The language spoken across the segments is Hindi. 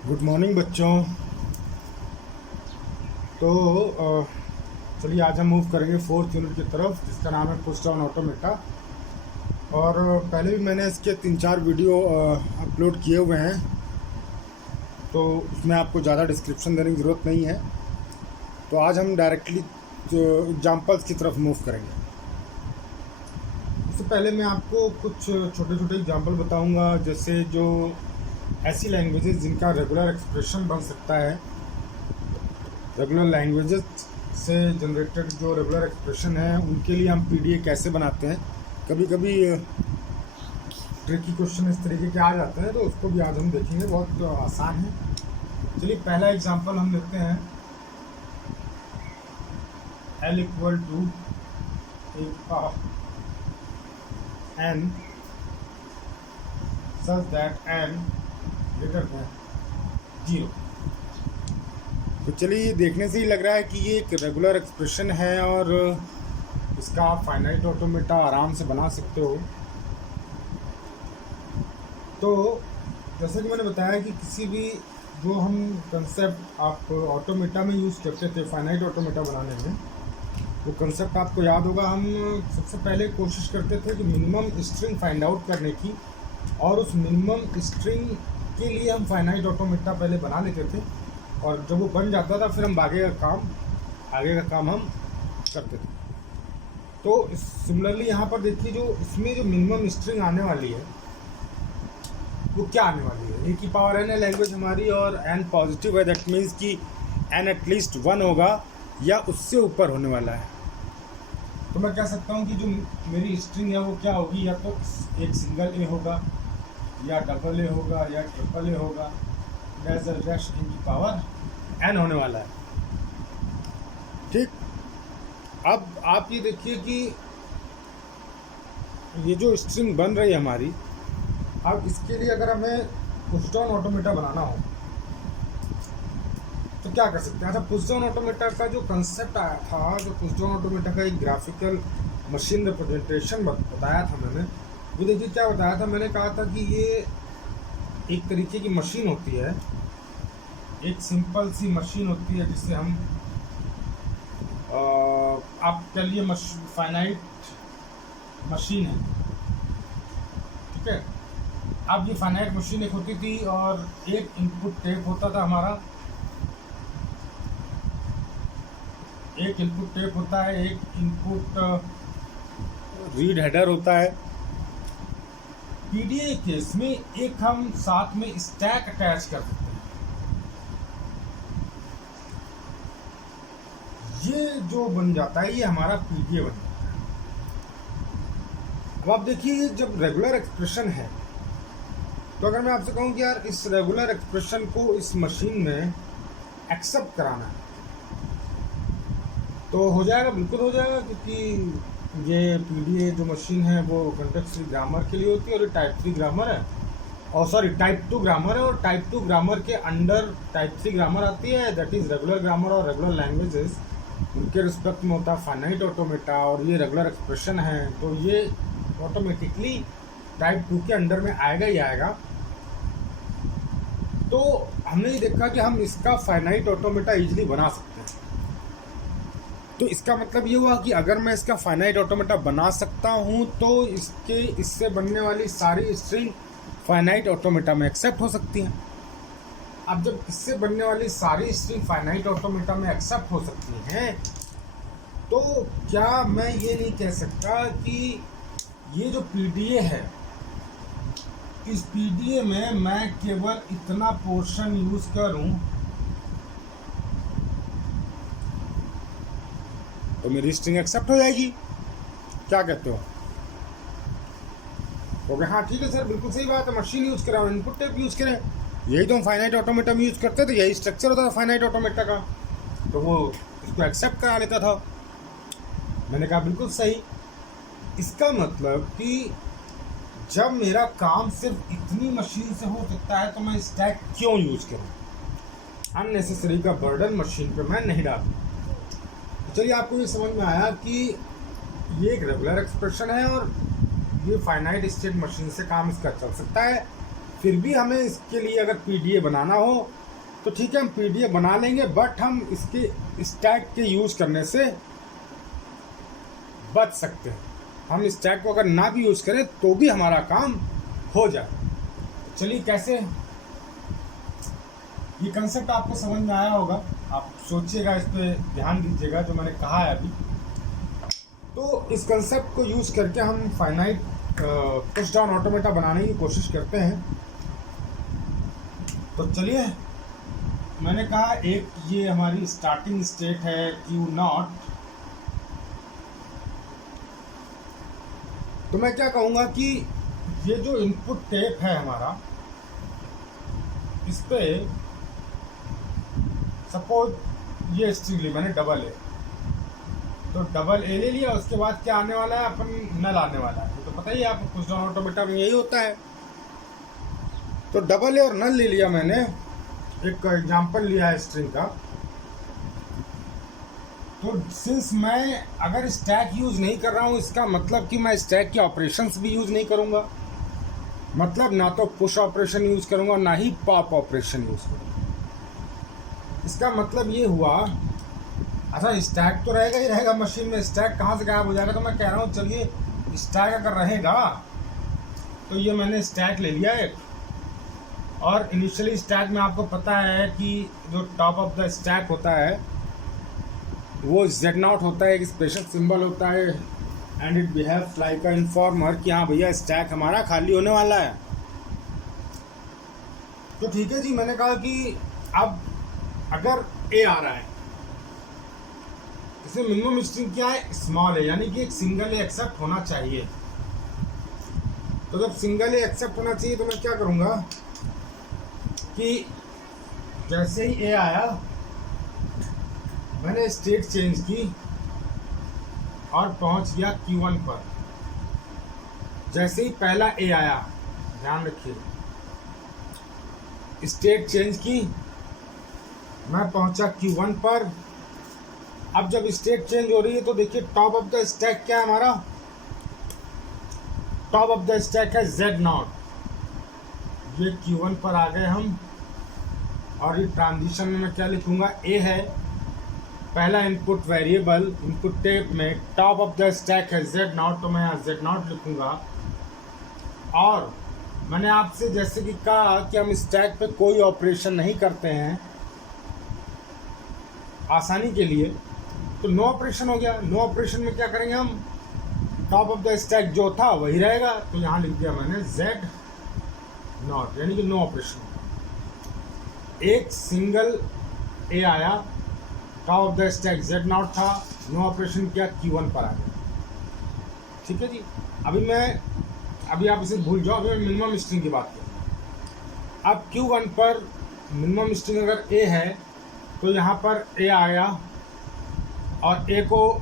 गुड मॉर्निंग बच्चों। तो चलिए आज हम मूव करेंगे फोर्थ यूनिट की तरफ, जिसका नाम है पुश डाउन ऑटोमेटा। और पहले भी मैंने इसके 3-4 वीडियो अपलोड किए हुए हैं, तो उसमें आपको ज़्यादा डिस्क्रिप्शन देने की ज़रूरत नहीं है। तो आज हम डायरेक्टली एग्जाम्पल्स की तरफ मूव करेंगे। उससे पहले मैं आपको कुछ छोटे छोटे एग्जाम्पल बताऊंगा, जैसे जो ऐसी लैंग्वेजेस जिनका रेगुलर एक्सप्रेशन बन सकता है। रेगुलर लैंग्वेजेस से जनरेटेड जो रेगुलर एक्सप्रेशन है, उनके लिए हम पीडीए कैसे बनाते हैं। कभी कभी ट्रिकी क्वेश्चन इस तरीके के आ जाते हैं, तो उसको भी आज हम देखेंगे। बहुत आसान है। चलिए पहला एग्जांपल हम लेते हैं। L equal to n such that n greater than 0। तो चलिए ये देखने से ही लग रहा है कि ये एक रेगुलर एक्सप्रेशन है और इसका आप फाइनाइट ऑटोमेटा आराम से बना सकते हो। तो जैसे कि मैंने बताया कि किसी भी जो हम कंसेप्ट आप ऑटोमेटा में यूज़ करते थे फाइनाइट ऑटोमेटा बनाने में, वो कंसेप्ट आपको याद होगा। हम सबसे पहले कोशिश करते थे कि मिनिमम स्ट्रिंग फाइंड आउट करने की, और उस मिनिमम स्ट्रिंग के लिए हम फाइनाइट ऑटोमेटा पहले बना लेते थे, और जब वो बन जाता था फिर हम आगे का काम हम करते थे। तो सिमिलरली यहाँ पर देखिए, जो इसमें जो मिनिमम स्ट्रिंग आने वाली है वो क्या आने वाली है। ए की पावर n है लैंग्वेज हमारी, और n पॉजिटिव है। दैट मीन्स कि n एटलीस्ट 1 होगा या उससे ऊपर होने वाला है। तो मैं कह सकता हूँ कि जो मेरी स्ट्रिंग है वो क्या होगी, या तो एक सिंगल ए होगा, या डबल ए होगा, या ट्रिपल ए होगा। डैश डैश n की पावर n होने वाला है। ठीक, अब आप ये देखिए कि ये जो स्ट्रिंग बन रही है हमारी, अब इसके लिए अगर हमें पुश डाउन ऑटोमेटा बनाना हो तो क्या कर सकते हैं। अच्छा, पुश डाउन ऑटोमेटा का जो कंसेप्ट आया था, जो पुश डाउन ऑटोमेटा का एक ग्राफिकल मशीन रिप्रेजेंटेशन बताया था मैंने, वो देखिए क्या बताया था। मैंने कहा था कि ये एक तरीके की मशीन होती है, एक सिंपल सी मशीन होती है, जिसे हम आप कह लिए फाइनाइट मशीन है। ठीक है, अब ये फाइनाइट मशीन एक होती थी, और एक इनपुट टेप होता था हमारा, एक इनपुट टेप होता है, एक इनपुट रीड हेडर होता है। पीडीए केस में एक हम साथ में स्टैक अटैच कर सकते हैं। ये जो बन जाता है, ये हमारा पीडीए बन जाता है। अब आप देखिए, जब रेगुलर एक्सप्रेशन है, तो अगर मैं आपसे कहूँ कि यार इस रेगुलर एक्सप्रेशन को इस मशीन में एक्सेप्ट कराना है, तो हो जाएगा, बिल्कुल हो जाएगा। क्योंकि ये पीडीए जो मशीन है वो कॉन्टेक्स्ट फ्री ग्रामर के लिए होती है, और ये टाइप 3 ग्रामर है, और सॉरी टाइप 2 ग्रामर है। और टाइप 2 ग्रामर के अंडर टाइप 3 ग्रामर आती है, दैट इज़ रेगुलर ग्रामर। और रेगुलर लैंग्वेजेस उनके रिस्पेक्ट में होता है फाइनाइट ऑटोमेटा, और ये रेगुलर एक्सप्रेशन है, तो ये ऑटोमेटिकली टाइप 2 के अंडर में आएगा ही आएगा। तो हमने ये देखा कि हम इसका फाइनाइट ऑटोमेटा इजीली बना सकते हैं। तो इसका मतलब ये हुआ कि अगर मैं इसका फाइनाइट ऑटोमेटा बना सकता हूँ, तो इससे बनने वाली सारी स्ट्रिंग फाइनाइट ऑटोमेटा में एक्सेप्ट हो सकती हैं। अब जब इससे बनने वाली सारी स्ट्रिंग फाइनाइट ऑटोमेटा में एक्सेप्ट हो सकती हैं, तो क्या मैं ये नहीं कह सकता कि ये जो पीडीए है, इस पीडीए में मैं केवल इतना पोर्शन यूज करूं तो मेरी स्ट्रिंग एक्सेप्ट हो जाएगी। क्या कहते हो? तो हाँ ठीक है सर, बिल्कुल सही बात है। मशीन यूज करें, इनपुट टेप यूज करें, यही तो हम फाइनाइट ऑटोमेटा में यूज करते थे, यही स्ट्रक्चर होता था फाइनाइट ऑटोमेटा का, तो वो इसको एक्सेप्ट करा लेता था। मैंने कहा बिल्कुल सही। इसका मतलब कि जब मेरा काम सिर्फ इतनी मशीन से हो सकता है, तो मैं स्टैक क्यों यूज करूं? अननेसेसरी का बर्डन मशीन पे मैं नहीं डालूं। चलिए आपको ये समझ में आया कि ये एक रेगुलर एक्सप्रेशन है, और ये फाइनाइट स्टेट मशीन से काम इसका चल सकता है। फिर भी हमें इसके लिए अगर पीडीए बनाना हो तो ठीक है, हम पीडीए बना लेंगे, बट हम इसके स्टैक के यूज़ करने से बच सकते हैं। हम स्टैक को अगर ना भी यूज़ करें तो भी हमारा काम हो जाए। चलिए कैसे, ये कंसेप्ट आपको समझ में आया होगा, आप सोचिएगा, इस पर ध्यान दीजिएगा जो मैंने कहा है अभी। तो इस कंसेप्ट को यूज़ करके हम फाइनाइट पुश डाउन ऑटोमेटा बनाने की कोशिश करते हैं। तो चलिए, मैंने कहा एक ये हमारी स्टार्टिंग स्टेट है Q0। तो मैं क्या कहूँगा कि ये जो इनपुट टेप है हमारा, इस पे सपोज ये स्ट्रिंग ली मैंने डबल ए, तो डबल ए ले लिया, उसके बाद क्या आने वाला है, अपन नल आने वाला है। तो पता ही है आपको, पुश डाउन ऑटोमेटा में यही होता है। तो डबल ए और नल ले लिया मैंने, एक एग्जांपल लिया है स्ट्रिंग का। तो सिंस मैं अगर स्टैक यूज़ नहीं कर रहा हूँ, इसका मतलब कि मैं स्टैक के ऑपरेशंस भी यूज़ नहीं करूँगा, मतलब ना तो पुश ऑपरेशन यूज़ करूँगा ना ही पॉप ऑपरेशन यूज़ करूँगा। इसका मतलब ये हुआ, अच्छा स्टैक तो रहेगा ही रहेगा मशीन में, स्टैक कहाँ से गायब हो जाएगा। तो मैं कह रहा हूँ चलिए स्टैक अगर रहेगा तो ये मैंने स्टैक ले लिया एक, और इनिशियली स्टैक में आपको पता है कि जो टॉप ऑफ द स्टैक होता है वो Z0 होता है, एक स्पेशल सिंबल होता है, and it behaves like a informer कि हाँ भैया स्टैक हमारा खाली होने वाला है। तो ठीक है जी, मैंने कहा कि अब अगर ए आ रहा है, इसमें मिनिमम स्ट्रिंग क्या है, स्मॉल है, यानी कि एक सिंगल ए एक्सेप्ट होना चाहिए। तो जब सिंगल ए एक्सेप्ट होना चाहिए तो मैं क्या करूँगा कि जैसे ही ए आया मैंने स्टेट चेंज की और पहुंच गया Q1 पर। जैसे ही पहला ए आया, ध्यान रखिए, स्टेट चेंज की, मैं पहुंचा Q1 पर। अब जब स्टेट चेंज हो रही है तो देखिए टॉप ऑफ द स्टैक क्या है हमारा, टॉप ऑफ द स्टैक है Z0। ये Q1 पर आ गए हम, और ये ट्रांजिशन में मैं क्या लिखूंगा, ए है पहला इनपुट वेरिएबल, इनपुट टेप में टॉप ऑफ द स्टैक है Z0, तो मैं यहाँ Z0 लिखूंगा। और मैंने आपसे जैसे कि कहा कि हम स्टैक पे कोई ऑपरेशन नहीं करते हैं आसानी के लिए, तो नो ऑपरेशन हो गया। नो ऑपरेशन में क्या करेंगे हम, टॉप ऑफ द स्टैक जो था वही रहेगा, तो यहाँ लिख दिया मैंने Z0, यानी कि नो ऑपरेशन। एक सिंगल ए आया, top of the stack Z0 था, नो ऑपरेशन किया, Q1 पर आ गया। ठीक है जी, अभी आप इसे भूल जाओ, अभी मैं मिनिमम स्ट्रिंग की बात करूँ। अब Q1 पर मिनिमम स्ट्रिंग अगर ए है तो यहाँ पर ए आया, और ए को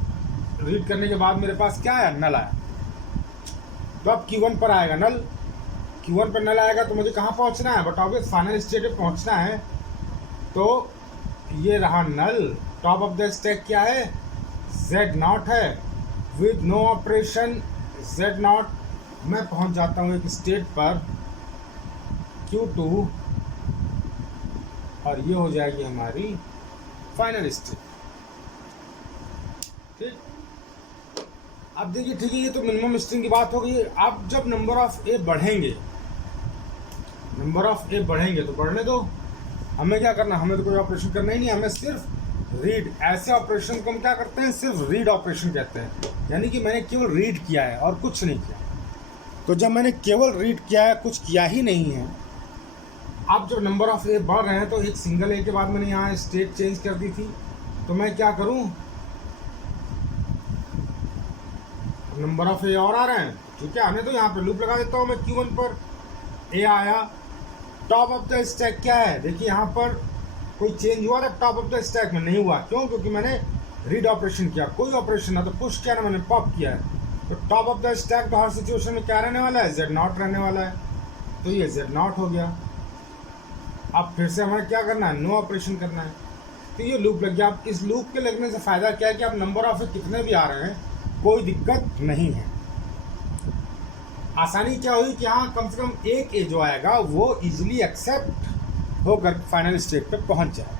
रीड करने के बाद मेरे पास क्या आया, नल आया। तो अब Q1 पर आएगा नल, Q1 पर नल आएगा तो मुझे कहाँ पहुँचना है, बट ऑब्वियस फाइनल स्टेट पे पहुँचना है। तो ये रहा नल, टॉप ऑफ द स्टैक क्या है, Z0 है, विद नो ऑपरेशन Z0। मैं पहुंच जाता हूं एक स्टेट पर Q2, और ये हो जाएगी हमारी फाइनल स्टेट। ठीक, अब देखिए, ठीक है, ये तो मिनिमम स्ट्रिंग की बात हो गई। अब जब नंबर ऑफ ए बढ़ेंगे, नंबर ऑफ ए बढ़ेंगे तो बढ़ने दो, हमें क्या करना, हमें तो कोई ऑपरेशन करना ही नहीं, हमें सिर्फ रीड। ऐसे ऑपरेशन को हम क्या करते हैं, सिर्फ रीड ऑपरेशन कहते हैं, यानी कि मैंने केवल रीड किया है और कुछ नहीं किया। तो जब मैंने केवल रीड किया है, कुछ किया ही नहीं है, अब जब नंबर ऑफ ए बढ़ रहे हैं तो एक सिंगल ए के बाद मैंने यहाँ स्टेट चेंज कर दी थी, तो मैं क्या करूँ, नंबर ऑफ ए और आ रहे हैं, ठीक है, आने तो यहाँ पे लूप लगा देता हूँ मैं। Q1 पर ए आया, टॉप ऑफ द स्टैक क्या है, देखिए यहाँ पर कोई चेंज हुआ था टॉप ऑफ द स्टैक में, नहीं हुआ। क्यों, क्योंकि मैंने रीड ऑपरेशन किया, कोई ऑपरेशन ना तो पुश किया ना मैंने पॉप किया है। तो टॉप ऑफ द स्टैक तो हर सिचुएशन में क्या रहने वाला है, Z0 रहने वाला है, तो ये Z0 हो गया। अब फिर से हमें क्या करना है, नो ऑपरेशन करना है, तो ये लूप लग गया। अब इस लूप के लगने से फ़ायदा क्या है कि अब नंबर ऑफ कितने भी आ रहे हैं कोई दिक्कत नहीं है। आसानी क्या हुई कि हाँ कम से कम एक ए जो आएगा वो इजीली एक्सेप्ट होकर फाइनल स्टेट पे पहुंच जाए।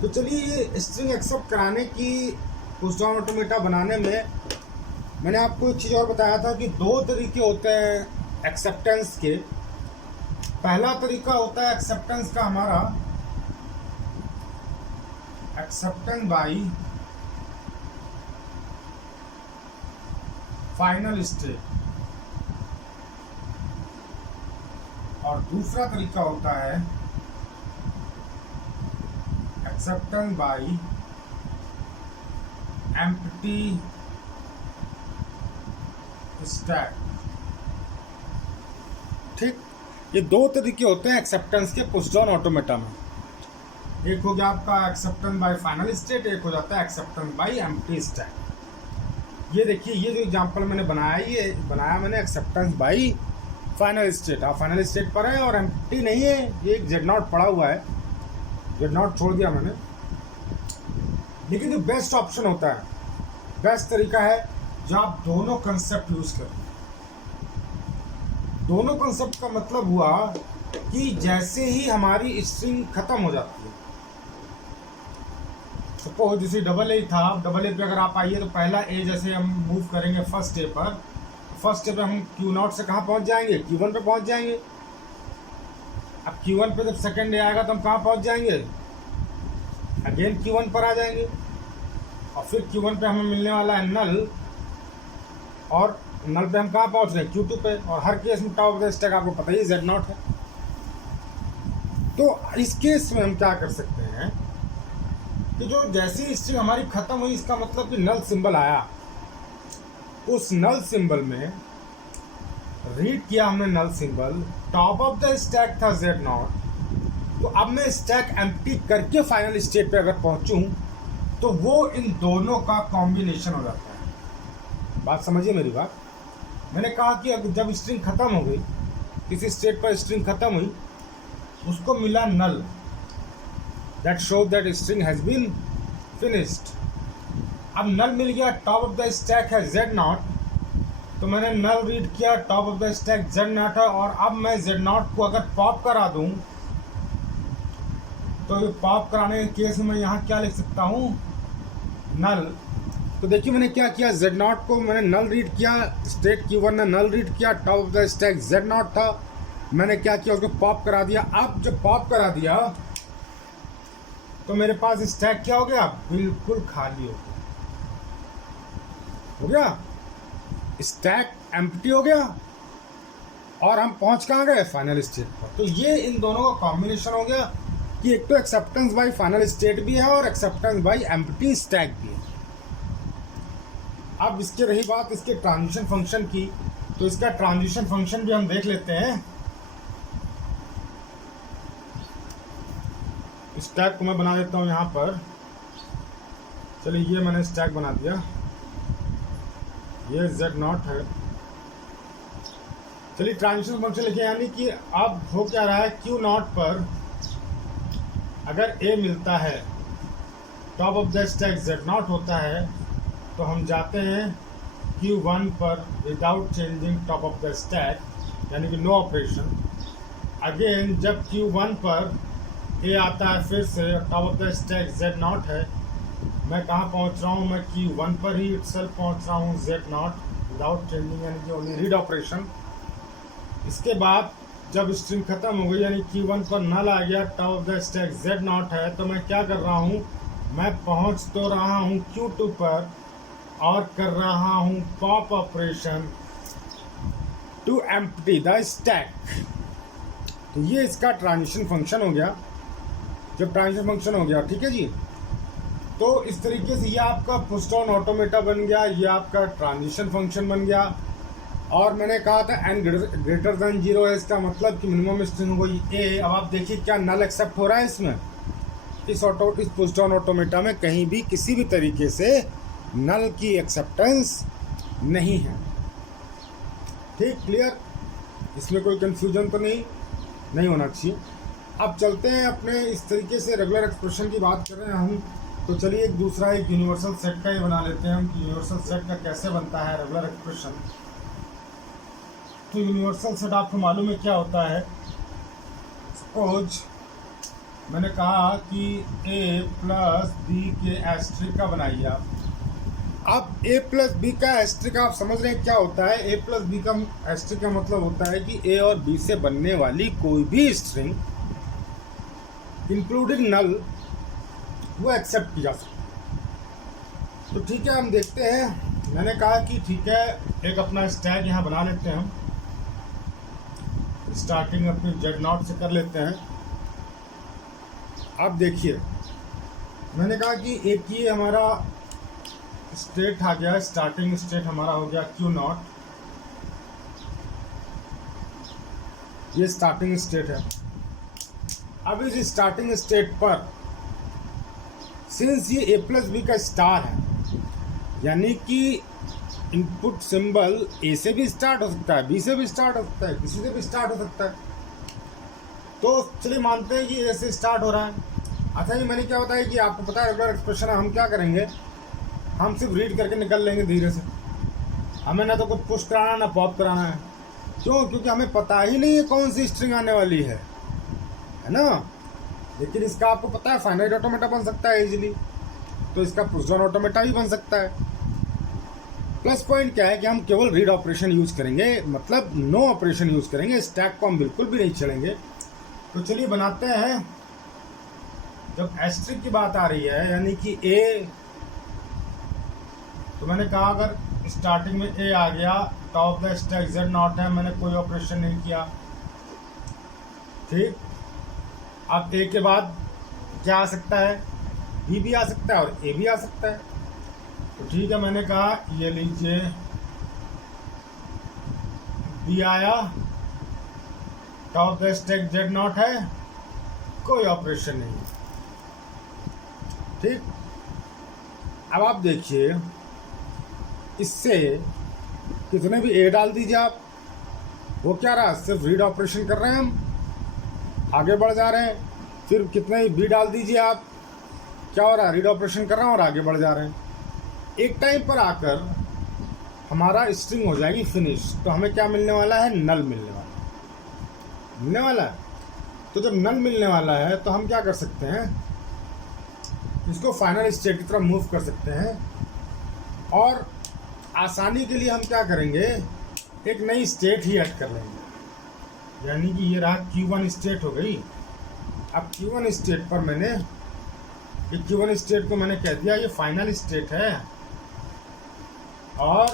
तो चलिए ये स्ट्रिंग एक्सेप्ट कराने की पुश डाउन ऑटोमेटा बनाने में मैंने आपको एक चीज़ और बताया था कि दो तरीके होते हैं एक्सेप्टेंस के। पहला तरीका होता है एक्सेप्टेंस का हमारा एक्सेप्टेंस बाई फाइनल स्टेट, और दूसरा तरीका होता है एक्सेप्टेंस बाई एम्प्टी स्टैक। ठीक, ये दो तरीके होते हैं एक्सेप्टेंस के पुश डाउन ऑटोमेटा में। एक हो गया आपका एक्सेप्टेंस बाय फाइनल स्टेट, एक हो जाता है एक्सेप्टेंस बाय एम्प्टी स्टैक। ये देखिए ये जो एग्जांपल मैंने बनाया, ये बनाया मैंने एक्सेप्टेंस बाय फाइनल स्टेट। आप फाइनल स्टेट पर है और एम्प्टी नहीं है, ये एक जेड नॉट पड़ा हुआ है, जेड नॉट छोड़ दिया मैंने। लेकिन जो बेस्ट ऑप्शन होता है, बेस्ट तरीका है जो आप दोनों कंसेप्ट यूज करें। दोनों कंसेप्ट का मतलब हुआ कि जैसे ही हमारी स्ट्रिंग खत्म हो जाती है, सपोज जैसे डबल ए था, डबल ए पे अगर आप आइए तो पहला ए जैसे हम मूव करेंगे फर्स्ट ए पर, फर्स्ट ए पे हम क्यू नॉट से कहाँ पहुंच जाएंगे, Q1 पे पहुंच जाएंगे। अब Q1 पे जब सेकंड ए आएगा तो हम कहाँ पहुंच जाएंगे, अगेन Q1 पर आ जाएंगे, और फिर Q1 पे हमें मिलने वाला है नल, और नल पे हम कहाँ पहुंच रहे हैं, Q2 पे। और हर केस में टॉप ऑफ द स्टैक आपको पता ही जेड नॉट है। तो इस केस में हम क्या कर सकते हैं कि जो जैसी स्ट्रिंग हमारी खत्म हुई, इसका मतलब कि नल सिंबल आया, उस नल सिंबल में रीड किया हमने null symbol, top of the stack था जेड नॉट, तो अब मैं स्टैक एम्प्टी करके फाइनल स्टेट पे अगर पहुंचूं तो वो इन दोनों का कॉम्बिनेशन हो जाता है। बात समझिए मेरी बात। मैंने कहा कि अब जब स्ट्रिंग खत्म हो गई, किसी स्टेट पर स्ट्रिंग खत्म हुई, उसको मिला null, that show that string has been finished. अब नल मिल गया, टॉप ऑफ द स्टैक है जेड नॉट, तो मैंने नल रीड किया, top of the stack Z naught है, और अब मैं जेड नॉट को अगर पॉप करा दूं तो ये पॉप कराने के केस में मैं यहाँ क्या लिख सकता हूँ, नल। तो देखिए मैंने क्या किया, जेड नॉट को मैंने नल रीड किया, स्टेट Q1 ने नल रीड किया, top of the stack Z not था, मैंने क्या किया उसको पॉप करा दिया। अब जब पॉप करा दिया तो मेरे पास स्टैक क्या हो गया, बिल्कुल खाली हो गया, स्टैक एम्प्टी हो गया, और हम पहुंच कहाँ गए, फाइनल स्टेट पर। तो ये इन दोनों का कॉम्बिनेशन हो गया कि एक तो एक्सेप्टेंस बाय फाइनल स्टेट भी है और एक्सेप्टेंस बाय एम्प्टी स्टैक भी है। अब इसके रही बात इसके ट्रांजिशन फंक्शन की, तो इसका ट्रांजिशन फंक्शन भी हम देख लेते हैं। स्टैक को मैं बना देता हूँ यहाँ पर। चलिए ये मैंने स्टैक बना दिया, ये जेड नॉट है। चलिए ट्रांजिशन फंक्शन लिखे, यानी कि अब हो क्या रहा है, Q नॉट पर अगर ए मिलता है, top of the stack Z not होता है, तो हम जाते हैं Q1 पर without changing top of the stack, यानी कि नो ऑपरेशन। अगेन जब Q1 पर ए आता है, फिर से top of the stack Z naught है, मैं कहाँ पहुँच रहा हूँ, मैं Q1 पर ही इटसेल्फ पहुँच रहा हूँ, जेड नॉट विदाउट चेंजिंग, यानी कि ओनली रीड ऑपरेशन। इसके बाद जब स्ट्रिंग खत्म हो गई, यानी Q1 पर नल आ गया, top of the stack Z naught है, तो मैं क्या कर रहा हूँ, मैं पहुँच तो रहा हूँ Q2 पर और कर रहा हूँ pop operation to empty the stack. तो ये इसका ट्रांजिशन फंक्शन हो गया। जब ट्रांजिशन फंक्शन हो गया, ठीक है जी, तो इस तरीके से ये आपका पुश डाउन ऑटोमेटा बन गया, ये आपका ट्रांजिशन फंक्शन बन गया। और मैंने कहा था n ग्रेटर देन 0 है, इसका मतलब कि मिनिमम स्ट्रिंग हुई ए। अब आप देखिए क्या नल एक्सेप्ट हो रहा है इसमें, इस पुश डाउन ऑटोमेटा में कहीं भी किसी भी तरीके से नल की एक्सेप्टेंस नहीं है। ठीक, क्लियर, इसमें कोई कंफ्यूजन तो नहीं होना चाहिए। अब चलते हैं अपने इस तरीके से रेगुलर एक्सप्रेशन की बात कर रहे हैं हम, तो चलिए एक दूसरा एक यूनिवर्सल सेट का ही बना लेते हैं हम कि यूनिवर्सल सेट का कैसे बनता है रेगुलर एक्सप्रेशन। तो यूनिवर्सल सेट आपको मालूम है क्या होता है। सपोज मैंने कहा कि a प्लस बी के एस्ट्रिक का बनाइए आप। अब a प्लस बी का एस्ट्रिक आप समझ रहे हैं क्या होता है। a प्लस बी का एस्ट्रिक का मतलब होता है कि a और b से बनने वाली कोई भी स्ट्रिंग इंक्लूडिंग नल वो एक्सेप्ट की जा सकती है। तो ठीक है, हम देखते हैं। मैंने कहा कि ठीक है, एक अपना स्टैक यहाँ बना लेते हैं हम। स्टार्टिंग अपनी Z0 से कर लेते हैं। अब देखिए, मैंने कहा कि एक ये हमारा स्टेट आ गया, स्टार्टिंग स्टेट हमारा हो गया Q0। ये स्टार्टिंग स्टेट है। अब इस स्टार्टिंग स्टेट पर सिंस ये a प्लस बी का स्टार है, यानी कि इनपुट सिंबल a से भी स्टार्ट हो सकता है, b से भी स्टार्ट हो सकता है, किसी से भी स्टार्ट हो सकता है। तो चलिए मानते हैं कि a से स्टार्ट हो रहा है। अच्छा जी, मैंने क्या बताया कि आपको पता है रेगुलर एक्सप्रेशन है, हम क्या करेंगे, हम सिर्फ रीड करके निकल लेंगे धीरे से। हमें ना तो कुछ पुश कराना ना पॉप कराना है। क्यों? क्योंकि हमें पता ही नहीं है कौन सी स्ट्रिंग आने वाली है ना। लेकिन इसका आपको पता है फाइनाइट ऑटोमेटा बन सकता है इजीली, तो इसका पुश डाउन ऑटोमेटा भी बन सकता है। प्लस पॉइंट क्या है कि हम केवल रीड ऑपरेशन यूज करेंगे, मतलब नो ऑपरेशन यूज करेंगे। स्टैक को हम बिल्कुल भी नहीं चलेंगे। तो चलिए बनाते हैं। जब एस्ट्रिक की बात आ रही है, यानी कि a, तो मैंने कहा अगर स्टार्टिंग में a आ गया, टॉप द स्टैक Z0 है, मैंने कोई ऑपरेशन नहीं किया, ठीक। अब a के बाद क्या आ सकता है, b भी आ सकता है और a भी आ सकता है। तो ठीक है, मैंने कहा ये लीजिए b आया, टॉप द स्टैक Z0 है, कोई ऑपरेशन नहीं, ठीक। अब आप देखिए, इससे कितने भी a डाल दीजिए आप, वो क्या रहा, सिर्फ रीड ऑपरेशन कर रहे हैं, हम आगे बढ़ जा रहे हैं। फिर कितने भी b डाल दीजिए आप, क्या हो रहा है, रीड ऑपरेशन कर रहे हैं और आगे बढ़ जा रहे हैं। एक टाइम पर आकर हमारा स्ट्रिंग हो जाएगी फिनिश। तो हमें क्या मिलने वाला है, नल मिलने वाला है। तो जब नल मिलने वाला है तो हम क्या कर सकते हैं, इसको फाइनल स्टेट की तरफ मूव कर सकते हैं। और आसानी के लिए हम क्या करेंगे, एक नई स्टेट ही ऐड कर लेंगे। यानी कि ये रहा Q1 स्टेट हो गई। अब Q1 स्टेट पर मैंने Q1 स्टेट को मैंने कह दिया ये फाइनल स्टेट है, और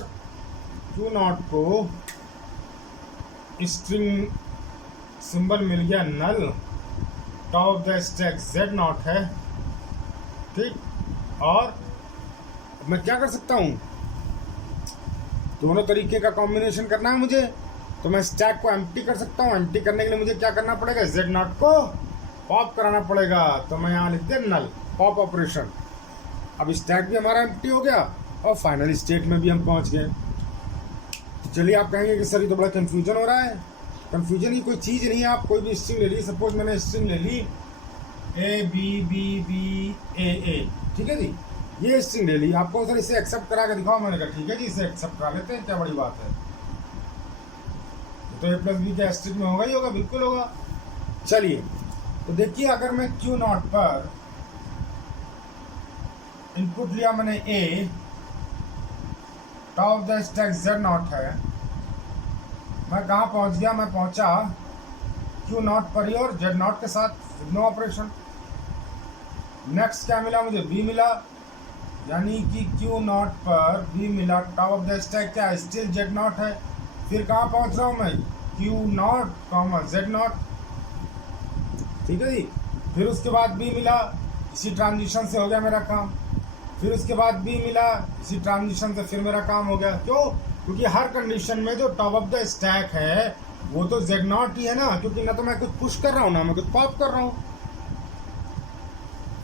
Q0 को स्ट्रिंग सिंबल मिल गया नल, टॉप द स्टैक Z0 है, ठीक। और मैं क्या कर सकता हूँ, दोनों तरीके का कॉम्बिनेशन करना है मुझे। तो मैं स्टैक को एम्प्टी कर सकता हूँ। एम्प्टी करने के लिए मुझे क्या करना पड़ेगा, Z0 को पॉप कराना पड़ेगा। तो मैं यहाँ लिख दिया नल, पॉप ऑपरेशन। अब स्टैक भी हमारा एम्प्टी हो गया और फाइनल स्टेट में भी हम पहुँच गए। तो चलिए, आप कहेंगे कि सर ये तो बड़ा कन्फ्यूजन हो रहा है। कन्फ्यूजन की कोई चीज़ नहीं है। आप कोई भी स्ट्रिंग ले ली, सपोज मैंने स्ट्रिंग ले ली A, ठीक है जी, ये स्ट्रिंग ले ली। आपको सर इसे एक्सेप्ट करा के दिखाओ, मैंने कहा ठीक है जी, इसे एक्सेप्ट करा लेते हैं, क्या बड़ी बात है। तो a प्लस बी के स्ट्रिंग में होगा ही होगा, बिल्कुल होगा। चलिए, तो देखिए, अगर मैं Q0 पर इनपुट लिया मैंने a, top the stack Z0 है, मैं कहाँ पहुँच गया, मैं पहुँचा Q0 पर ही और Z0 के साथ नो ऑपरेशन। नेक्स्ट क्या मिला मुझे, b मिला, यानी कि Q0 पर b मिला, टॉप ऑफ द स्टैक क्या है, स्टिल Z0 है। फिर कहाँ पहुँच रहा हूँ मैं, Q0, Z0, ठीक है जी। फिर उसके बाद b मिला, इसी ट्रांजिशन से हो गया मेरा काम। फिर उसके बाद b मिला, इसी ट्रांजिशन से फिर मेरा काम हो गया। क्यों? क्योंकि हर कंडीशन में जो टॉप ऑफ द स्टैक है वो तो Z0 ही है ना, क्योंकि ना तो मैं कुछ पुश कर रहा हूँ ना मैं कुछ पॉप कर रहा हूँ।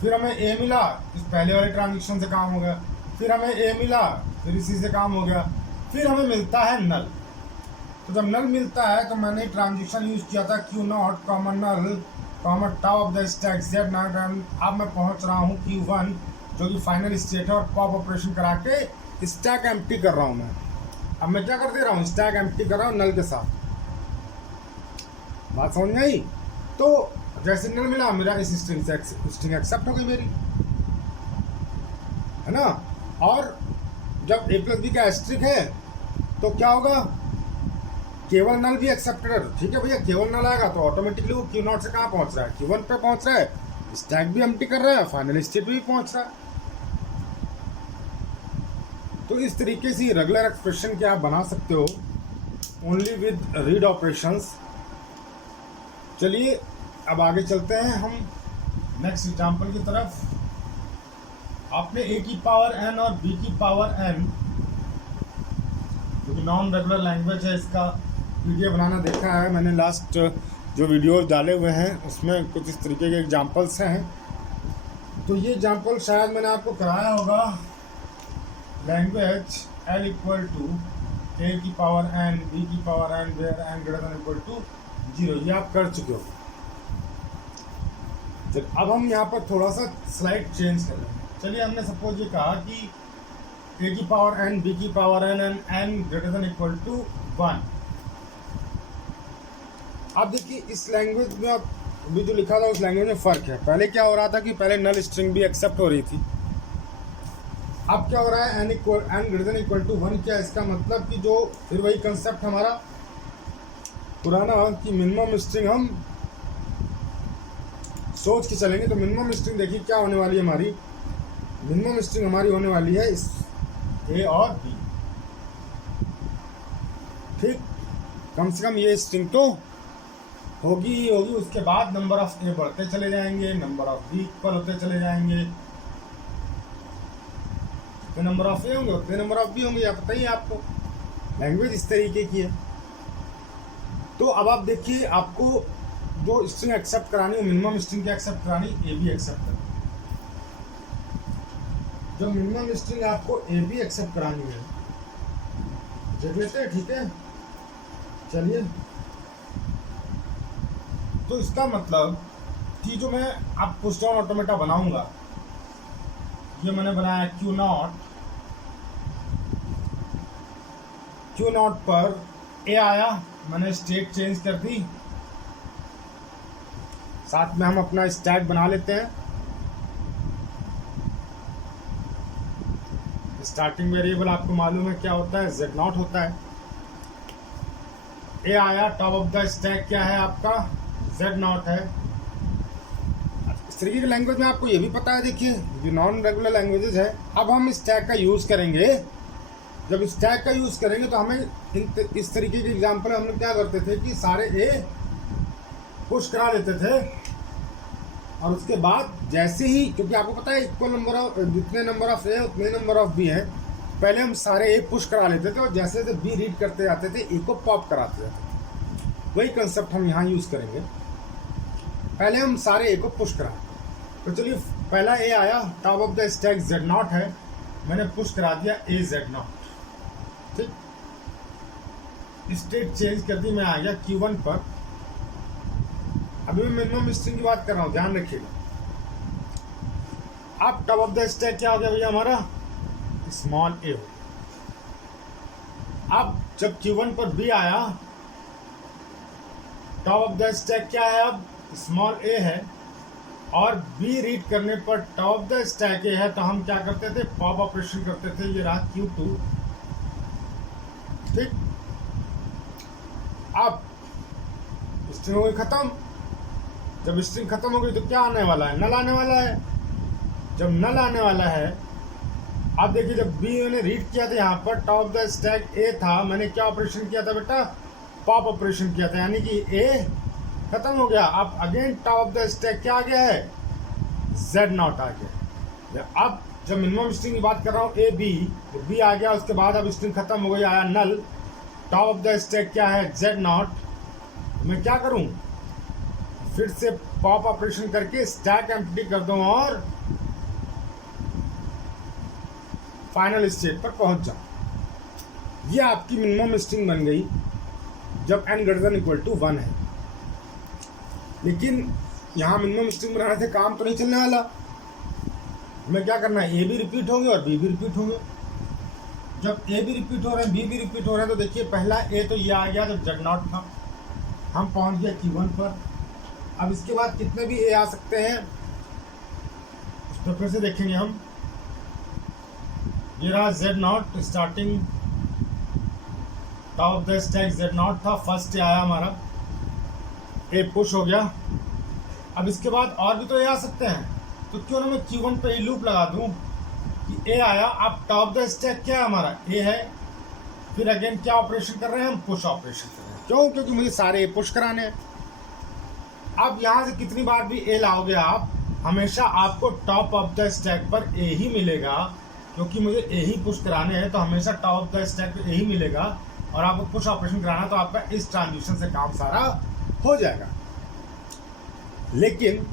फिर हमें a मिला, इस पहले वाले ट्रांजिशन से काम हो गया। फिर हमें a मिला, फिर इसी से काम हो गया। फिर हमें मिलता है नल। तो जब नल मिलता है तो मैंने ट्रांजिशन यूज किया था Q0 comma null comma top of the stack Z0। अब मैं पहुंच रहा हूँ Q1 जो कि फाइनल स्टेट है, और पॉप ऑपरेशन करा के स्टैक एम्प्टी कर रहा हूँ मैं। अब मैं क्या कर दे रहा हूँ, स्टैक एम्प्टी कर रहा हूँ नल के साथ। बात समझ में आई? तो जैसे नल मिला, मेरा इस स्ट्रिंग से स्ट्रिंग एक्सेप्ट हो गई मेरी, है ना। और जब a प्लस बी का एस्ट्रिक है तो क्या होगा, केवल नल भी एक्सेप्टेड है। ठीक है भैया, केवल नल आएगा तो ऑटोमेटिकली वो क्यू नॉट से कहाँ पहुंच रहा है, Q1 पे पहुंच रहा है, स्टैक भी एम्प्टी कर रहा है, फाइनल स्टेट भी पहुंच रहा है। तो इस तरीके से रेगुलर एक्सप्रेशन क्या आप बना सकते हो ओनली विद रीड ऑपरेशंस। चलिए अब आगे चलते हैं हम नेक्स्ट एग्जांपल की तरफ। आपने a की पावर n और b की पावर n, क्योंकि नॉन रेगुलर लैंग्वेज है, इसका वीडियो बनाना देखा है मैंने। लास्ट जो वीडियो डाले हुए हैं उसमें कुछ इस तरीके के एग्जांपल्स हैं। तो ये एग्जांपल शायद मैंने आपको कराया होगा। Language l equal to a की पावर n, b की power n, where n greater than equal to 0, ये आप कर चुके हो। चल अब हम यहाँ पर थोड़ा सा स्लाइड चेंज कर लेंगे। चलिए, हमने सपोज ये कहा कि a की पावर n, b की power n and n greater than equal to 1। अब देखिए इस लैंग्वेज में अभी जो लिखा था उस लैंग्वेज में फ़र्क है। पहले क्या हो रहा था कि पहले नल स्ट्रिंग भी एक्सेप्ट हो रही थी, अब क्या हो रहा है n greater than equal to 1। क्या इसका मतलब कि जो फिर वही कंसेप्ट हमारा पुराना कि मिनिमम स्ट्रिंग हम सोच के चलेंगे। तो मिनिमम स्ट्रिंग देखिए क्या होने वाली है हमारी, मिनिमम स्ट्रिंग हमारी होने वाली है इस a और b। ठीक, कम से कम ये स्ट्रिंग तो होगी ही होगी। उसके बाद नंबर ऑफ a बढ़ते चले जाएंगे, नंबर ऑफ b इक्वल होते चले जाएंगे। जितने नंबर ऑफ a होंगे उतने नंबर ऑफ b होंगे, या पता ही आपको। लैंग्वेज इस तरीके की है। तो अब आप देखिए, आपको जो स्ट्रिंग एक्सेप्ट करानी है मिनिमम स्ट्रिंग क्या एक्सेप्ट करानी, ए बी एक्सेप्ट करानी। जो मिनिमम स्ट्रिंग आपको ए बी एक्सेप्ट करानी है, देख लेते हैं, ठीक है। चलिए, तो इसका मतलब कि जो मैं आप पुश डाउन ऑटोमेटा बनाऊंगा, ये मैंने बनाया क्यू नॉट पर ए आया, मैंने स्टेट चेंज कर दी। साथ में हम अपना स्टैक बना लेते हैं। स्टार्टिंग वेरिएबल आपको मालूम है क्या होता है, Z0 होता है। ए आया, टॉप ऑफ द स्टैक क्या है आपका, Z0 है। इस तरीके की लैंग्वेज में आपको ये भी पता है। देखिए, जो नॉन रेगुलर लैंग्वेजेज है, अब हम स्टैक का यूज़ करेंगे। जब स्टैक का यूज़ करेंगे तो हमें इस तरीके के एग्जाम्पल हम लोग क्या करते थे कि सारे ए पुश करा लेते थे, और उसके बाद जैसे ही, क्योंकि आपको पता है इक्वल नंबर ऑफ, जितने नंबर ऑफ ए उतने नंबर ऑफ बी है, पहले हम सारे ए पुश करा लेते थे और जैसे जैसे बी रीड करते जाते थे ए को पॉप कराते जाते थे। वही कंसेप्ट हम यहाँ यूज़ करेंगे। पहले हम सारे ए को पुश कराएं। तो चलिए, पहला ए आया, top of the stack Z0 है, मैंने पुश करा दिया ए Z0। ठीक, स्टेट चेंज कर दी, मैं आ गया Q1 पर। अभी मैं मिनिमम स्ट्रिंग की बात कर रहा हूँ, ध्यान रखिएगा। अब टॉप ऑफ द स्टैक क्या हो गया भैया हमारा, स्मॉल ए हो। अब जब Q1 पर B आया, टॉप ऑफ द स्टैक क्या है, अब स्मॉल ए है, और B रीड करने पर टॉप ऑफ द स्टैक ए है, तो हम क्या करते थे, पॉप ऑपरेशन करते थे। ये रहा Q2। ठीक, अब स्ट्रिंग हो गई खत्म। जब स्ट्रिंग खत्म हो गई तो क्या आने वाला है, नल आने वाला है। जब नल आने वाला है, अब देखिए, जब बी मैंने रीड किया था यहाँ पर, टॉप ऑफ द स्टैक ए था, मैंने क्या ऑपरेशन किया था बेटा, पॉप ऑपरेशन किया था, यानी कि ए खत्म हो गया। अब again top of the stack क्या आ गया है, Z0 आ गया। अब जब मिनिमम स्ट्रिंग की बात कर रहा हूँ ए बी, तो बी आ गया, उसके बाद अब स्ट्रिंग खत्म हो गई, आया नल। टॉप ऑफ द स्टैक क्या है, Z0। मैं क्या करूँ, फिर से पॉप ऑपरेशन करके स्टैक एम्प्टी कर दूं और फाइनल स्टेट पर पहुंच जाऊं। ये आपकी मिनिमम स्ट्रिंग बन गई जब n greater than equal to 1 है। लेकिन यहाँ मिनिमम स्ट्रिंग बनाने से काम तो नहीं चलने वाला। हमें क्या करना है, ए भी रिपीट होंगे और बी भी रिपीट होंगे। जब ए भी रिपीट हो रहे हैं, बी भी रिपीट हो रहे हैं, तो देखिए पहला ए तो ये आ गया जब Z0 था, हम पहुंच गए Q1 पर। अब इसके बाद कितने भी ए आ सकते हैं उस पर फिर से देखेंगे हम। ये रहा Z0 starting top of the stack Z0 था, फर्स्ट आया हमारा, ए पुश हो गया। अब इसके बाद और भी तो ए आ सकते हैं, तो क्यों ना मैं Q1 पे ही लूप लगा दूं कि ए आया। अब टॉप ऑफ द स्टैक क्या है हमारा, ए है। फिर अगेन क्या ऑपरेशन कर रहे हैं हम, पुश ऑपरेशन कर रहे हैं। क्यों, क्योंकि मुझे सारे ए पुश कराने हैं। अब यहाँ से कितनी बार भी ए लाओगे आप, हमेशा आपको टॉप ऑफ द स्टैक पर ए ही मिलेगा, क्योंकि मुझे ए ही पुश कराने हैं, तो हमेशा टॉप ऑफ द स्टैक पर ए ही मिलेगा। और आपको पुश ऑपरेशन कराना तो आपका इस ट्रांजिशन से काम सारा हो जाएगा। लेकिन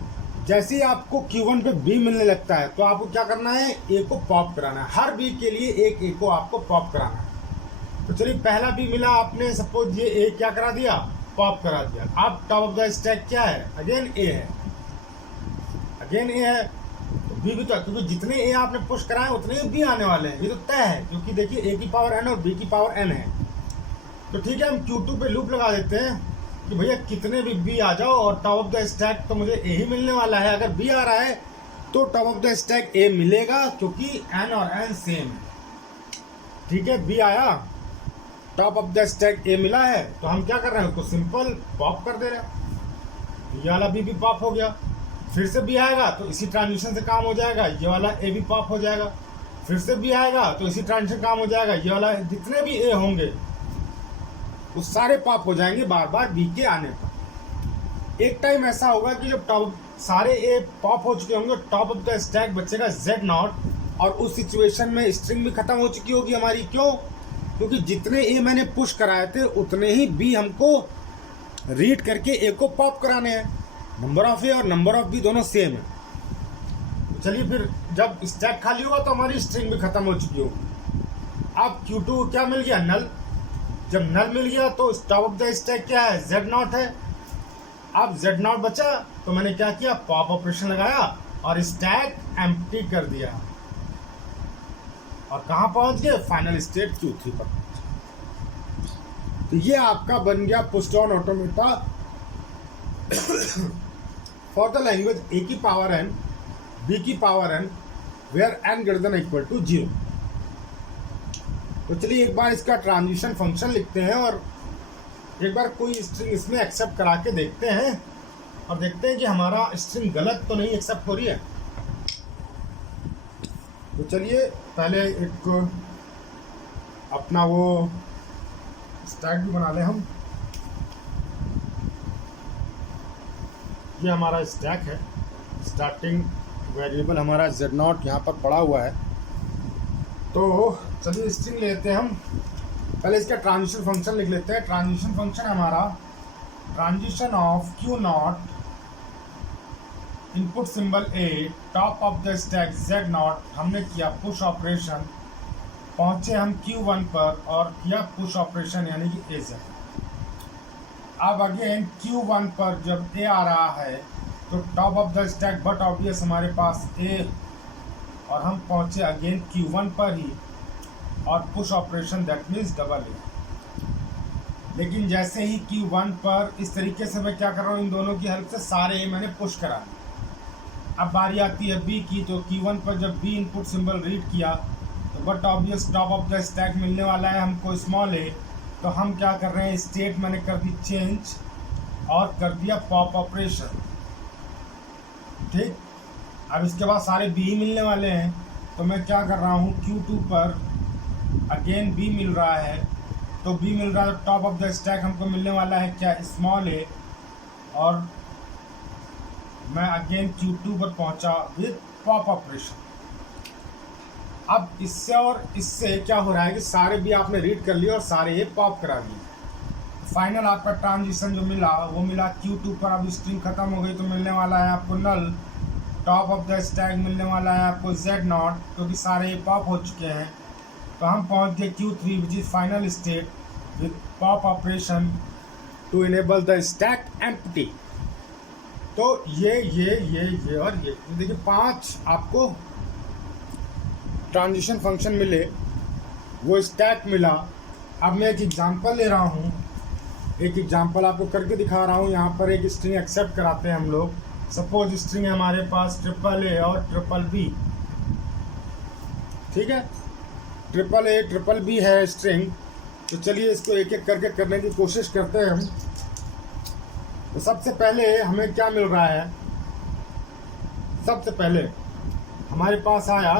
जैसे ही आपको Q1 पे बी मिलने लगता है, तो आपको क्या करना है, ए को पॉप कराना है। हर बी के लिए एक ए को आपको पॉप कराना है। तो चलिए, पहला बी मिला आपने, सपोज ये ए क्या करा दिया, पॉप करा दिया। अब टॉप ऑफ द स्टैक क्या है, अगेन ए है, अगेन ए है। तो बी भी तो, क्योंकि जितने ए आपने पुश कराए उतने बी आने वाले हैं, ये तो तय है। क्योंकि देखिए ए की पावर एन और बी की पावर एन है। तो ठीक है, हम Q2 पे लूप लगा देते हैं कि भैया कितने भी बी आ जाओ और टॉप ऑफ द स्टैक तो मुझे ए ही मिलने वाला है। अगर बी आ रहा है तो टॉप ऑफ द स्टैक ए मिलेगा, क्योंकि एन और एन सेम है। ठीक है, बी आया, टॉप ऑफ द स्टैक ए मिला है, तो हम क्या कर रहे हैं, उसको सिंपल पॉप कर दे रहे हैं। ये वाला बी भी पॉप हो गया। फिर से बी आएगा तो इसी ट्रांजिशन से काम हो जाएगा, ये वाला ए भी पॉप हो जाएगा। फिर से बी आएगा तो इसी ट्रांजिशन काम हो जाएगा, ये वाला, जितने भी ए होंगे वो सारे पॉप हो जाएंगे बार बार बी के आने पर। एक टाइम ऐसा होगा कि जब टॉप सारे ए पॉप हो चुके होंगे, टॉप ऑफ द स्टैक बचेगा Z0, और उस सिचुएशन में स्ट्रिंग भी खत्म हो चुकी होगी हमारी। क्यों, क्योंकि जितने ए मैंने पुश कराए थे उतने ही बी हमको रीड करके ए को पॉप कराने हैं। नंबर ऑफ ए और नंबर ऑफ बी दोनों सेम है। तो चलिए, फिर जब स्टैक खाली होगा तो हमारी स्ट्रिंग भी खत्म हो चुकी होगी। अब Q2 को क्या मिल गया, नल। जब नल मिल गया तो टॉप ऑफ द स्टैक क्या है, Z0 है। अब Z0 बचा तो मैंने क्या किया, पॉप ऑपरेशन लगाया और स्टैक एम्प्टी कर दिया। और कहाँ पहुंच गए, फाइनल स्टेट Q3 पर। तो ये आपका बन गया push down automata for the language A की पावर एन, बी की power N, where N greater than equal to 0। तो चलिए एक बार इसका ट्रांजिशन फंक्शन लिखते हैं और एक बार कोई स्ट्रिंग इसमें एक्सेप्ट करा के देखते हैं और देखते हैं कि हमारा स्ट्रिंग गलत तो नहीं एक्सेप्ट हो रही है। तो चलिए पहले एक अपना वो स्टैक भी बना लें हम। ये हमारा स्टैक है, स्टार्टिंग वेरिएबल हमारा Z0 यहाँ पर पड़ा हुआ है। तो चलिए स्ट्रिंग लेते हैं हम। पहले इसका ट्रांजिशन फंक्शन लिख लेते हैं। ट्रांजिशन फंक्शन हमारा transition of Q0 input symbol A top of the stack Z0। हमने किया पुश ऑपरेशन, पहुंचे हम Q1 पर और किया पुश ऑपरेशन यानी कि AZ। अब अगेन Q1 पर जब A आ रहा है तो top of the stack but obvious हमारे पास A, और हम पहुंचे अगेन Q1 पर ही और push operation that means double A। लेकिन जैसे ही Q1 पर इस तरीके से मैं क्या कर रहा हूँ, इन दोनों की हेल्प से सारे A मैंने पुश करा। अब बारी आती है B की, तो Q1 पर जब B इनपुट सिंबल रीड किया तो but obvious top of the stack मिलने वाला है हमको स्मॉल a। तो हम क्या कर रहे हैं, स्टेट मैंने कर दी चेंज और कर दिया पॉप ऑपरेशन। ठीक, अब इसके बाद सारे B ही मिलने वाले हैं, तो मैं क्या कर रहा हूँ, Q2 पर अगेन B मिल रहा है, तो B मिल रहा है, टॉप ऑफ द स्टैक हमको मिलने वाला है क्या, स्मॉल a, और मैं अगेन Q2 पर पहुंचा विद पॉप ऑपरेशन। अब इससे और इससे क्या हो रहा है कि सारे भी आपने रीड कर लिए और सारे ये पॉप करा दिए। फाइनल आपका ट्रांजिशन जो मिला वो मिला Q2 पर। अब स्ट्रिंग खत्म हो गई तो मिलने वाला है आपको नल। टॉप ऑफ द स्टैक मिलने वाला है आपको Z0, क्योंकि सारे ये पॉप हो चुके हैं। तो हम पहुंच गए Q3 which is final state with pop operation to enable the stack empty. तो ये और ये देखिए 5 आपको ट्रांजिशन फंक्शन मिले, वो स्टैक मिला। अब मैं एक एग्जांपल ले रहा हूँ एक एग्जांपल आपको करके दिखा रहा हूँ। यहाँ पर एक स्ट्रिंग एक्सेप्ट कराते हैं हम लोग। सपोज स्ट्रिंग है हमारे पास AAA और BBB, ठीक है। AAA BBB है स्ट्रिंग। तो चलिए इसको एक एक करके करने की कोशिश करते हैं हम। तो सबसे पहले हमें क्या मिल रहा है, सबसे पहले हमारे पास आया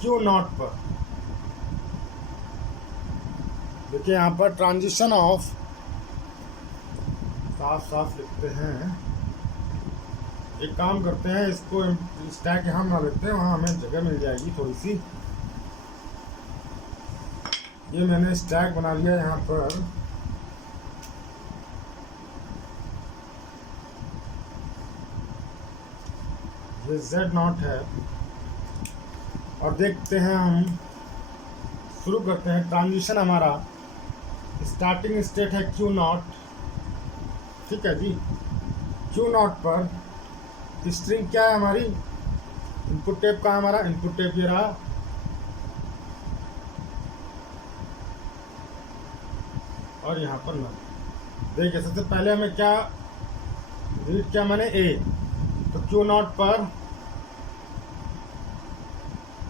Q0 पर। देखिए यहाँ पर ट्रांजिशन ऑफ, साफ साफ लिखते हैं। एक काम करते हैं, इसको स्टैक यहाँ बना लेते हैं, वहाँ हमें जगह मिल जाएगी थोड़ी सी। ये मैंने स्टैक बना लिया यहाँ पर। ये Z0 है और देखते हैं हम, शुरू करते हैं। ट्रांजिशन हमारा स्टार्टिंग स्टेट है Q0, ठीक है जी। Q0 पर स्ट्रिंग क्या है हमारी, इनपुट टैप का हमारा इनपुट टैप ये रहा, और यहाँ पर ना देखिए सबसे पहले हमें क्या रीड किया मैंने A। तो Q0 पर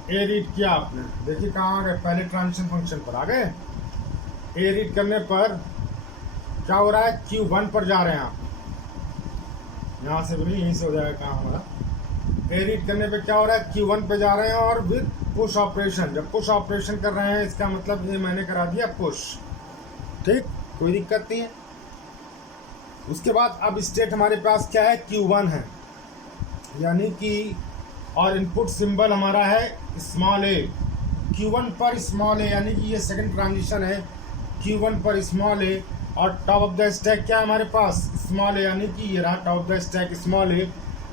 A रीड किया आपने, देखिए कहाँ आ गए, पहले ट्रांजिशन फंक्शन पर आ गए। A रीड करने पर क्या हो रहा है, Q1 पर जा रहे हैं आप। यहाँ से भी नहीं, यहीं से हो जाएगा काम हमारा। A रीड करने पे क्या हो रहा है, Q1 पे जा रहे हैं और विद पुश ऑपरेशन। जब पुश ऑपरेशन कर रहे हैं इसका मतलब ये मैंने करा दिया पुश, ठीक, कोई दिक्कत नहीं है। उसके बाद अब स्टेट हमारे पास क्या है, Q1 है, यानी कि और इनपुट सिंबल हमारा है स्मॉल a। Q1 पर स्मॉल a, यानी कि ये सेकंड ट्रांजिशन है। Q1 पर स्मॉल a और टॉप ऑफ द स्टैक क्या है हमारे पास, स्मॉल a, यानी कि ये रहा top of the stack small a।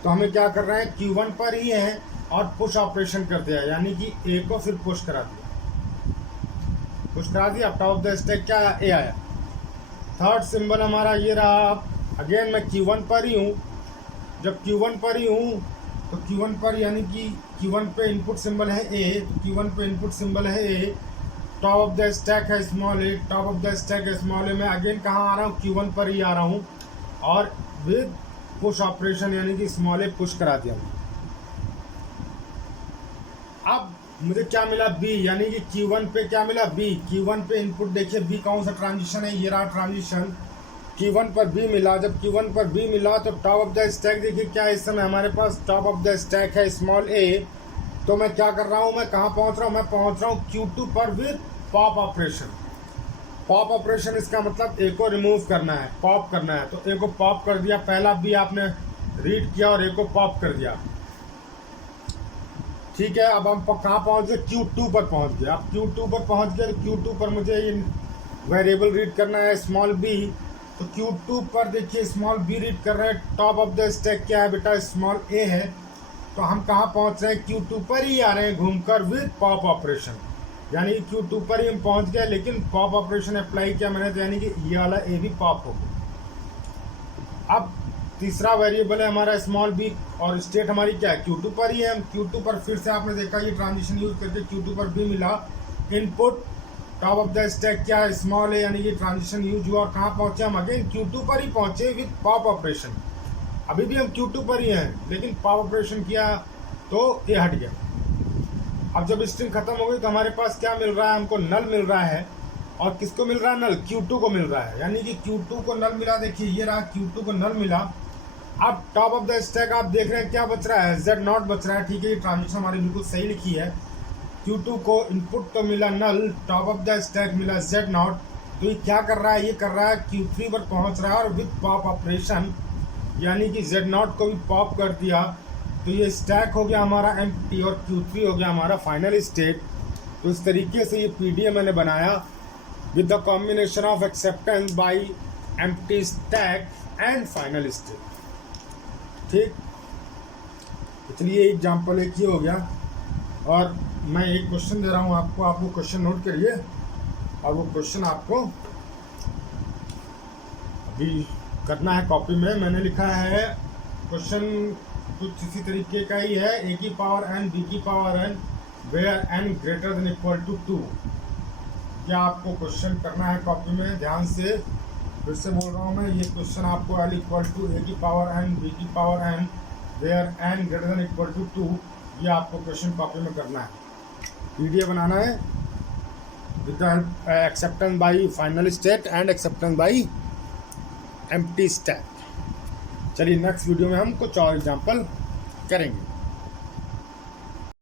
तो हमें क्या कर रहे हैं, Q1 पर ही है और पुश ऑपरेशन कर दिया, यानी कि a को फिर पुश करा दिया, पुश करा दिया। टॉप ऑफ द स्टैक क्या a आया। थर्ड सिंबल हमारा ये रहा। अगेन मैं Q1 पर ही हूँ, जब Q1 पर ही हूँ तो Q1 पर, यानी कि Q1 पे इनपुट सिंबल है a, तो Q1 पे इनपुट सिंबल है a, top of the stack है small a, top of the stack है स्मॉल a। मैं अगेन कहाँ आ रहा हूँ, Q1 पर ही आ रहा हूँ और विद पुश ऑपरेशन, यानी कि स्मॉल a पुश करा दिया। अब मुझे क्या मिला, B, यानी कि Q1 पे क्या मिला, B। Q1 पे इनपुट देखिए B कौन सा ट्रांजिशन है, ये रहा ट्रांजिशन। Q1 पर B मिला, जब Q1 पर B मिला तो टॉप ऑफ द स्टैक देखिए क्या है, इस समय हमारे पास टॉप ऑफ द स्टैक है स्मॉल a। तो मैं क्या कर रहा हूँ, मैं कहाँ पहुँच रहा हूँ, मैं पहुँच रहा हूँ Q2 पर with pop operation. Pop operation इसका मतलब a को रिमूव करना है, पॉप करना है। तो a को पॉप कर दिया, पहला B आपने रीड किया और a को पॉप कर दिया, ठीक है। अब हम कहाँ पहुँच गए, Q2 पर पहुँच गए। अब Q2 पर पहुँच गए तो Q2 पर मुझे ये वेरिएबल रीड करना है स्मॉल b। तो Q2 पर देखिए स्मॉल b रीड कर रहे हैं, टॉप ऑफ द स्टैक क्या है बेटा, स्मॉल a है। तो हम कहाँ पहुँच रहे हैं, Q2 पर ही आ रहे हैं घूमकर विद पॉप ऑपरेशन, यानी Q2 पर ही हम पहुँच गए, लेकिन पॉप ऑपरेशन अप्लाई किया मैंने, तो यानी कि ये वाला a भी पॉप हो गया। अब तीसरा वेरिएबल है हमारा स्मॉल b और स्टेट हमारी क्या है, Q2 पर ही है। हम Q2 पर फिर से आपने देखा ये ट्रांजिशन यूज करके Q2 पर b मिला, input top of the stack क्या है स्मॉल a, यानी कि ट्रांजिशन यूज हुआ और कहाँ पहुँचे हम, अगेन Q2 पर ही पहुँचे विद पॉप ऑपरेशन। अभी भी हम Q2 पर ही हैं, लेकिन पॉप ऑपरेशन किया तो ये हट गया। अब जब स्ट्रिंग खत्म हो गई तो हमारे पास क्या मिल रहा है, हमको नल मिल रहा है। और किसको मिल रहा है, नल, Q2 को मिल रहा है, यानी कि Q2 को नल मिला। देखिए ये रहा, Q2 को नल मिला। अब टॉप ऑफ द स्टैक आप देख रहे हैं क्या बच रहा है, Z0 बच रहा है, ठीक है। ये ट्रांजिशन हमारी बिल्कुल सही लिखी है। Q2 को इनपुट तो मिला नल, टॉप ऑफ द स्टैक मिला Z0। तो ये क्या कर रहा है, ये कर रहा है Q3 पर पहुंच रहा है और विद पॉप ऑपरेशन, यानी कि Z0 को भी पॉप कर दिया। तो ये स्टैक हो गया हमारा एम्प्टी और Q3 हो गया हमारा फाइनल स्टेट। तो इस तरीके से ये PDA मैंने बनाया with the combination of acceptance bye empty stack and final state, ठीक। इसलिए एग्जाम्पल एक ही हो गया। और मैं एक क्वेश्चन दे रहा हूँ आपको, आप वो क्वेश्चन नोट करिए और वो क्वेश्चन आपको अभी करना है कॉपी में। मैंने लिखा है क्वेश्चन कुछ इसी तरीके का ही है, a की पावर n b की power n where n greater than equal to 2। क्या आपको क्वेश्चन करना है कॉपी में, ध्यान से फिर से बोल रहा हूँ मैं, ये क्वेश्चन आपको L इक्वल टू A की पावर n B की power n where n greater than equal to 2, ये आपको क्वेश्चन कॉपी में करना है, PDF बनाना है with the help acceptance by final state and acceptance by empty state. चलिए नेक्स्ट वीडियो में हम कुछ और एग्जाम्पल करेंगे।